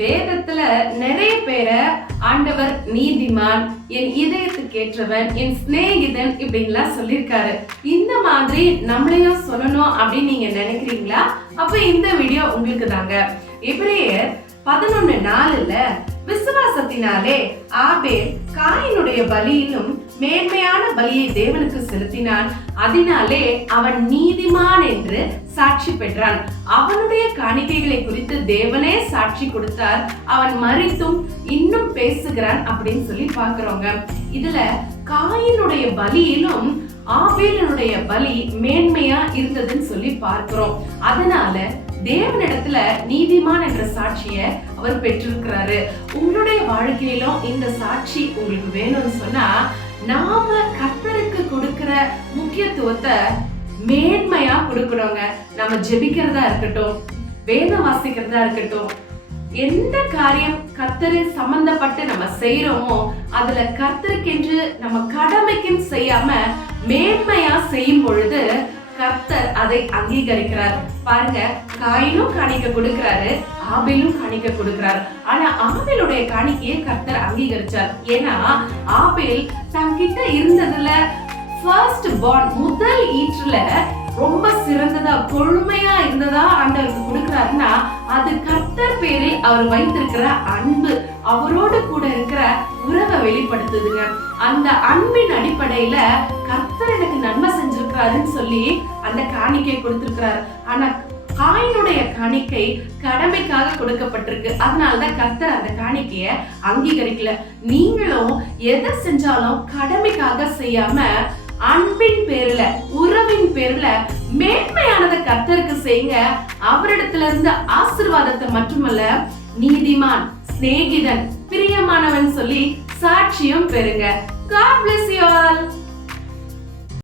வேதத்துல நிறைய பேரை ஆண்டவர் நீதிமான் என் இதயத்துக்கு ஏற்றவன் என் சிநேகிதன் இப்படின்லாம் சொல்லியிருக்காரு. இந்த மாதிரி நம்மளையும் சொல்லணும் அப்படின்னு நீங்க நினைக்கிறீங்களா? அப்ப இந்த வீடியோ உங்களுக்கு தாங்க இப்படியே பதினொன்னு நாலுல விசுவாசத்தினாலே ஆபேல் காயினுடைய பலியிலும் மேன்மையான பலியை தேவனுக்கு செலுத்தினான். அதனாலே அவன் நீதிமான் என்று சாட்சி பெற்றான். அவனுடைய காணிக்கைகளை குறித்து தேவனே சாட்சி கொடுத்தார். அவன் மறித்தும் இன்னும் பேசுகிறான் அப்படின்னு சொல்லி பாக்குறோங்க இதுல காயினுடைய பலியிலும் ஆபேலனுடைய பலி மேன்மையா இருந்ததுன்னு சொல்லி பார்க்கிறோம். அதனால தேவனிடத்துல நீதிமான் என்ற சாட்சிய அவர் பெற்றிருக்கிறாரு. உங்களுடைய வாழ்க்கையிலும் இந்த சாட்சி உங்களுக்கு வேணும்னு சொன்னா நாம கர்த்தருக்கு கொடுக்கிற முக்கியத்துவத்தை மேன்மையா கொடுக்கணுங்க. நம்ம ஜெபிக்கிறதா இருக்கட்டும் வேதம் வாசிக்கிறதா இருக்கட்டும் எந்த காரியம் கர்த்தரு சம்பந்தப்பட்டு நம்ம செய்யறோமோ அதுல கர்த்தருக்கென்று நம்ம கடமைக்குன்னு செய்யாம மேன்மையா செய்யும் பொழுது கர்த்தர் அதை அங்கீகரிக்கிறார். பாருங்க காயினும் காணிக்க கொடுக்கிறாரு ஆபேலும் காணிக்க கொடுக்கிறார். ஆனா ஆபேலுடைய காணிக்கையை கர்த்தர் அங்கீகரிச்சார். ஏன்னா ஆபேல் தங்கிட்ட இருந்ததுல ஃபர்ஸ்ட் பார்ன் முதல் ஈற்றுல ரொம்ப சிறந்ததா கொழுமையா இருந்ததா ஆண்டவருக்கு கொடுக்கிறாருன்னா அது கர்த்தர் பேரில் அவர் வைத்திருக்கிற அன்பு அவரோடு கூட இருக்கிற உறவை வெளிப்படுத்துதுங்க. அந்த அன்பின் அடிப்படையில கர்த்தர் எனக்கு நன்மை செஞ்சிருக்கிறாருன்னு சொல்லி அந்த காணிக்கை கொடுத்திருக்கிறாரு. ஆனா காயினுடைய காணிக்கை கடமைக்காக கொடுக்கப்பட்டிருக்கு. அதனாலதான் கர்த்தர் அந்த காணிக்கைய அங்கீகரிக்கல. நீங்களும் எதை செஞ்சாலும் கடமைக்காக செய்யாம அன்பின் பேர்ல உறவின் பேர்ல மேன்மையானதை கர்த்தருக்கு செய்யுங்க. அவரிடத்துல இருந்து ஆசிர்வாதத்தை மட்டுமல்ல நீதிமான் சிநேகிதன் பிரியமானவன் சொல்லி சாட்சியும் பெறுங்க. God bless you all